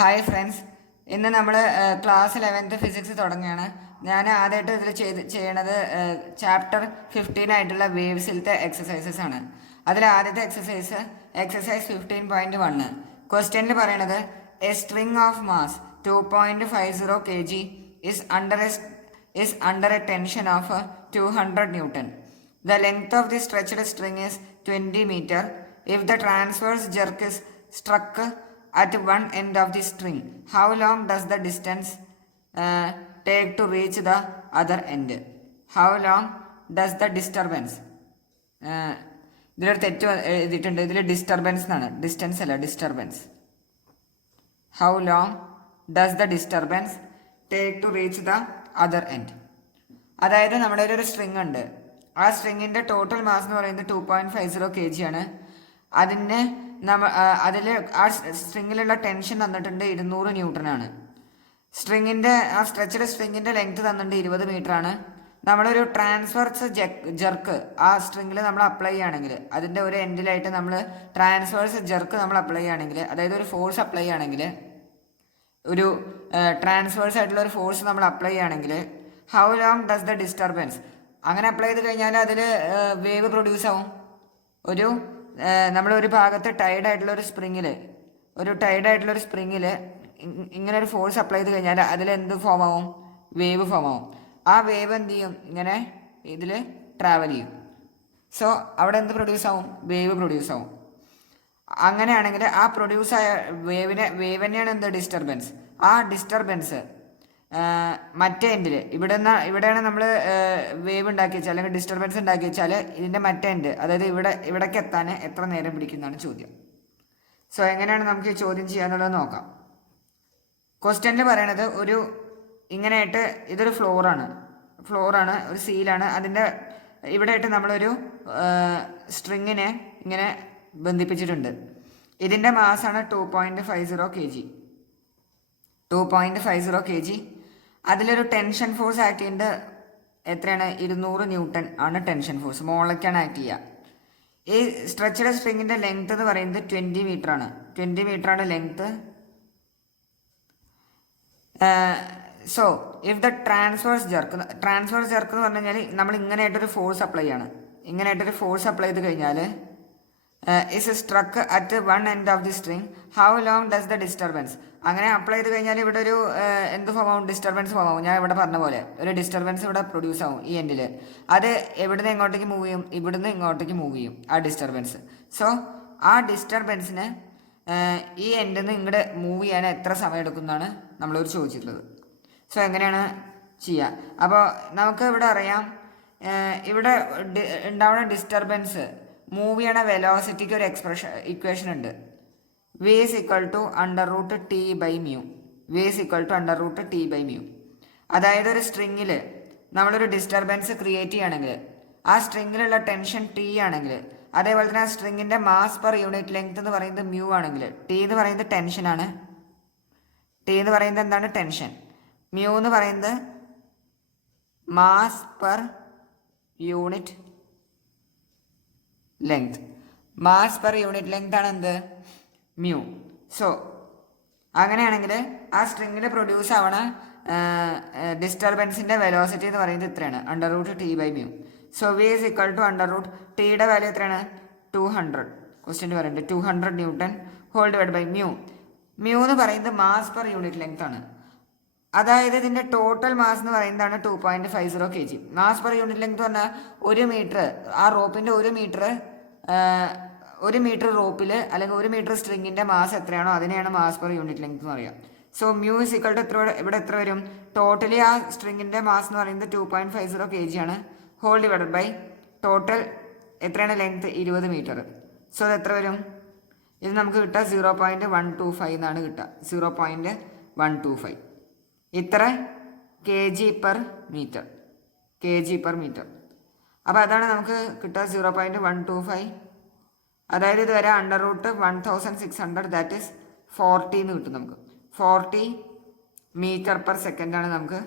Hi friends, ഇന്ന് നമ്മൾ class 11th physics തുടങ്ങുകയാണ്. ഞാൻ ആദ്യമായിട്ട് ഇതിൽ ചെയ്യണത് ചാപ്റ്റർ 15 ആയിട്ടുള്ള വേവ്സിലത്തെ എക്സസൈസസ് ആണ്. അതിൽ ആദ്യത്തെ എക്സസൈസ് 15.1. ക്വസ്റ്റ്യനിൽ പറയണത് A string of mass 2.50 kg is under a tension of 200 Newton. The length of the stretched string is 20 meter. If the transverse jerk is struck at one end of the string, how long does the distance take to reach the other end? How long does the disturbance ഇതിലൊരു തെറ്റ് എഴുതിയിട്ടുണ്ട്. ഇതിൽ disturbance എന്നാണ്, distance അല്ല, disturbance. How long does the disturbance take to reach the other end. അതായത് നമ്മുടെ ഒരു string ഉണ്ട്. ആ സ്ട്രിങ്ങിൻ്റെ ടോട്ടൽ മാസ് എന്ന് പറയുന്നത് 2.50 kg ആണ്. അതിൽ ആ സ്ട്രിങ്ങിലുള്ള ടെൻഷൻ തന്നിട്ടുണ്ട് 200 Newton ആണ്. ആ സ്ട്രെച്ചഡ് സ്ട്രിങ്ങിൻ്റെ ലെങ്ത് തന്നിട്ടുണ്ട് 20 മീറ്റർ ആണ്. നമ്മളൊരു ട്രാൻസ്വേഴ്സ് ജെർക്ക് ആ സ്ട്രിങ്ങിൽ നമ്മൾ അപ്ലൈ ചെയ്യുകയാണെങ്കിൽ, അതിൻ്റെ ഒരു എൻഡിലായിട്ട് നമ്മൾ ട്രാൻസ്വേഴ്സ് ജെർക്ക് നമ്മൾ അപ്ലൈ ചെയ്യുകയാണെങ്കിൽ, അതായത് ഒരു ഫോഴ്സ് അപ്ലൈ ചെയ്യുകയാണെങ്കിൽ, ഒരു ട്രാൻസ്വേഴ്സ് ആയിട്ടുള്ള ഒരു ഫോഴ്സ് നമ്മൾ അപ്ലൈ ചെയ്യുകയാണെങ്കിൽ, how long does the disturbance, അങ്ങനെ അപ്ലൈ ചെയ്ത് കഴിഞ്ഞാൽ അതിൽ വേവ് പ്രൊഡ്യൂസ് ആവും. നമ്മളൊരു ഭാഗത്ത് ടൈഡ് ആയിട്ടുള്ള ഒരു സ്പ്രിങ്ങിൽ ഇങ്ങനെ ഒരു ഫോഴ്സ് അപ്ലൈ ചെയ്ത് കഴിഞ്ഞാൽ അതിൽ എന്ത് ഫോം ആവും? വേവ് ഫോം ആവും. ആ വേവ് എന്ത് ചെയ്യും? ഇങ്ങനെ ഇതിൽ ട്രാവൽ ചെയ്യും. സോ അവിടെ എന്ത് പ്രൊഡ്യൂസ് ആവും? വേവ് പ്രൊഡ്യൂസ് ആവും. അങ്ങനെയാണെങ്കിൽ ആ പ്രൊഡ്യൂസായ വേവ് തന്നെയാണ് എന്ത്? ഡിസ്റ്റർബൻസ്. ആ ഡിസ്റ്റർബൻസ് മറ്റേ എൻഡിൽ ഇവിടെയാണ് നമ്മൾ വേവ് ഉണ്ടാക്കി വെച്ചാൽ, അല്ലെങ്കിൽ ഡിസ്റ്റർബൻസ് ഉണ്ടാക്കി വെച്ചാൽ, ഇതിൻ്റെ മറ്റേ എൻഡ്, അതായത് ഇവിടേക്ക് എത്താൻ എത്ര നേരം പിടിക്കുന്നതാണ് ചോദ്യം. സോ എങ്ങനെയാണ് നമുക്ക് ഈ ചോദ്യം ചെയ്യാനുള്ളത് നോക്കാം. ക്വസ്റ്റ്യനിൽ പറയണത് ഇങ്ങനെയായിട്ട് ഇതൊരു ഫ്ലോറാണ്, ഒരു സീലാണ്. അതിൻ്റെ ഇവിടെയായിട്ട് നമ്മളൊരു സ്ട്രിങ്ങിനെ ഇങ്ങനെ ബന്ധിപ്പിച്ചിട്ടുണ്ട്. ഇതിൻ്റെ മാസാണ് 2.50 kg. അതിലൊരു ടെൻഷൻ ഫോഴ്സ് ആക്ട് ചെയ്യുന്നത് എത്രയാണ്? 200 Newton ആണ് ടെൻഷൻ ഫോഴ്സ്. മോളിലേക്കാണ് ആക്ട് ചെയ്യുക. ഈ സ്ട്രെച്ചഡ് സ്ട്രിങ്ങിൻ്റെ ലെങ്ത് എന്ന് പറയുന്നത് 20 മീറ്റർ ആണ്. 20 മീറ്റർ ആണ് length. So if the transverse ജർക്ക് എന്ന് പറഞ്ഞു കഴിഞ്ഞാൽ നമ്മൾ ഇങ്ങനെയായിട്ടൊരു ഫോഴ്സ് അപ്ലൈ ചെയ്യാണ്. ഇങ്ങനെയായിട്ടൊരു ഫോഴ്സ് അപ്ലൈ ചെയ്ത് കഴിഞ്ഞാൽ is സ്ട്രക്ക് at one end of the string, how long does the disturbance. അങ്ങനെ അപ്ലൈ ചെയ്ത് കഴിഞ്ഞാൽ ഇവിടെ ഒരു എന്ത് ഫോം ആവും? ഡിസ്റ്റർബൻസ് ഫോം ആവും. ഞാൻ ഇവിടെ പറഞ്ഞ പോലെ ഒരു ഡിസ്റ്റർബൻസ് ഇവിടെ പ്രൊഡ്യൂസ് ആവും ഈ എൻഡിൽ. അത് എവിടുന്ന് എങ്ങോട്ടേക്ക് മൂവ് ചെയ്യും? ഇവിടുന്ന് ഇങ്ങോട്ടേക്ക് മൂവ് ചെയ്യും ആ ഡിസ്റ്റർബൻസ്. സോ ആ ഡിസ്റ്റർബൻസിന് ഈ എൻഡിൽ നിന്ന് ഇങ്ങോട്ട് മൂവ് ചെയ്യാൻ എത്ര സമയം എടുക്കുന്നതാണ് നമ്മളോട് ചോദിച്ചിട്ടുള്ളത്. സോ എങ്ങനെയാണ് ചെയ്യുക? അപ്പോൾ നമുക്ക് ഇവിടെ അറിയാം, ഇവിടെ ഉണ്ടാവുന്ന ഡിസ്റ്റർബൻസ് മൂവ് ചെയ്യണ വെലോസിറ്റിക്ക് ഒരു ഇക്വേഷൻ ഉണ്ട്. V is equal to √T by mu. അതായത് ഒരു സ്ട്രിങ്ങിൽ നമ്മളൊരു ഡിസ്റ്റർബൻസ് ക്രിയേറ്റ് ചെയ്യുകയാണെങ്കിൽ, ആ സ്ട്രിങ്ങിലുള്ള ടെൻഷൻ T ആണെങ്കിൽ, അതേപോലെ തന്നെ ആ സ്ട്രിങ്ങിൻ്റെ മാസ് പെർ യൂണിറ്റ് ലെങ്ത് എന്ന് പറയുന്നത് മ്യൂ ആണെങ്കിൽ, T എന്ന് പറയുന്നത് ടെൻഷനാണ്. T എന്ന് പറയുന്നത് എന്താണ്? ടെൻഷൻ. മ്യൂ എന്ന് പറയുന്നത് mass per unit length. Mass per unit length ആണ് എന്ത്? മ്യൂ. സോ അങ്ങനെയാണെങ്കിൽ ആ സ്ട്രിങ്ങിൽ പ്രൊഡ്യൂസ് ആവണ ഡിസ്റ്റർബൻസിൻ്റെ വെലോസിറ്റി എന്ന് പറയുന്നത് ഇത്രയാണ്, √T by mu. So V is equal to √Tയുടെ വാല്യൂ എത്രയാണ്? 200. ക്വസ്റ്റ്യൻ പറയുന്നത് 200 Newton whole divide by mu. Mu എന്ന് പറയുന്നത് മാസ് പെർ യൂണിറ്റ് ലെങ്ത് ആണ്. അതായത് ഇതിൻ്റെ ടോട്ടൽ മാസ് എന്ന് പറയുന്നതാണ് 2.50 kg. Mass per unit length പറഞ്ഞാൽ 1 മീറ്റർ, ആ റോപ്പിൻ്റെ 1 മീറ്റർ റോപ്പിൽ അല്ലെങ്കിൽ 1 മീറ്റർ സ്ട്രിങ്ങിൻ്റെ മാസ് എത്രയാണോ അതിനെയാണ് മാസ് പെർ യൂണിറ്റ് ലെങ്ത് എന്ന് പറയുക. So mu is equal to ഇവിടെ എത്ര വരും? ടോട്ടലി ആ സ്ട്രിങ്ങിൻ്റെ മാസ് എന്ന് പറയുന്നത് 2.50 kg ആണ്. ഹോൾ ഡിവൈഡഡ് ബൈ ടോട്ടൽ എത്രയാണ് ലെങ്ത്? 20 മീറ്റർ. സോ അത് എത്ര വരും? ഇത് നമുക്ക് കിട്ടുക 0.125 എന്നാണ് കിട്ടുക. 0.125 ഇത്ര kg per meter. അപ്പോൾ അതാണ് നമുക്ക് കിട്ടുക 0.125. അതായത് ഇത് വരെ √1600, ദാറ്റ് ഈസ് 40 എന്ന് കിട്ടും നമുക്ക്. 40 മീറ്റർ പെർ സെക്കൻഡാണ് നമുക്ക്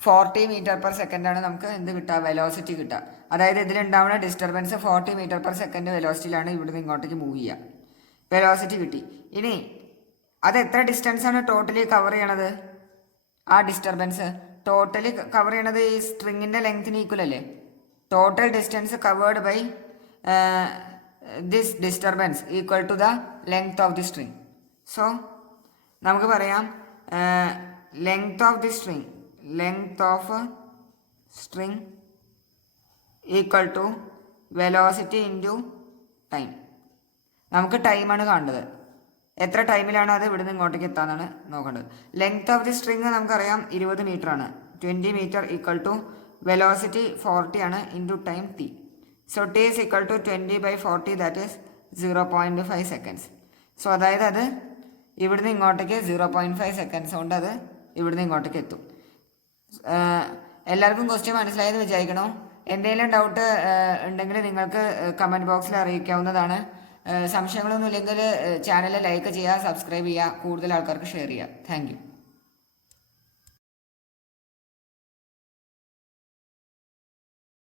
40 മീറ്റർ പെർ സെക്കൻഡാണ് നമുക്ക് എന്ത് കിട്ടുക? വെലോസിറ്റി കിട്ടുക. അതായത് ഇതിലുണ്ടാവുന്ന ഡിസ്റ്റർബൻസ് 40 മീറ്റർ പെർ സെക്കൻഡ് വെലോസിറ്റിയിലാണ് ഇവിടുന്ന് ഇങ്ങോട്ടേക്ക് മൂവ് ചെയ്യുക. വെലോസിറ്റി കിട്ടി. ഇനി അത് എത്ര ഡിസ്റ്റൻസാണ് ടോട്ടലി കവർ ചെയ്യണത്? ആ ഡിസ്റ്റർബൻസ് ടോട്ടലി കവർ ചെയ്യണത് ഈ സ്ട്രിങ്ങിൻ്റെ ലെങ്ത്തിന് ഈക്വൽ അല്ലേ? Total distance covered by this disturbance equal to the length of the string. So നമുക്ക് പറയാം length of string equal to velocity into time. നമുക്ക് ടൈമാണ് കാണേണ്ടത്, എത്ര ടൈമിലാണ് അത് ഇവിടുന്ന് ഇങ്ങോട്ടേക്ക് എത്താന്നാണ് നോക്കേണ്ടത്. ലെങ്ത് ഓഫ് ദി സ്ട്രിങ് നമുക്കറിയാം 20 മീറ്റർ ആണ്. 20 മീറ്റർ ഈക്വൽ ടു വെലോസിറ്റി 40 ആണ് into time T. So T is equal to 20/40, that is 0.5 seconds. So അതായത് അത് ഇവിടുന്ന് ഇങ്ങോട്ടേക്ക് 0.5 സെക്കൻഡ്സ് കൊണ്ട് അത് ഇവിടുന്ന് ഇങ്ങോട്ടേക്ക് എത്തും. എല്ലാവർക്കും ക്വസ്റ്റ്യൻ മനസ്സിലായെന്ന് വിചാരിക്കണോ? എന്തെങ്കിലും ഡൗട്ട് ഉണ്ടെങ്കിൽ നിങ്ങൾക്ക് കമൻറ്റ് ബോക്സിൽ അറിയിക്കാവുന്നതാണ്. സംശയങ്ങളൊന്നും ഇല്ലെങ്കിൽ ചാനൽ ലൈക്ക് ചെയ്യുക, സബ്സ്ക്രൈബ് ചെയ്യുക, കൂടുതൽ ആൾക്കാർക്ക് ഷെയർ ചെയ്യുക. Thank you.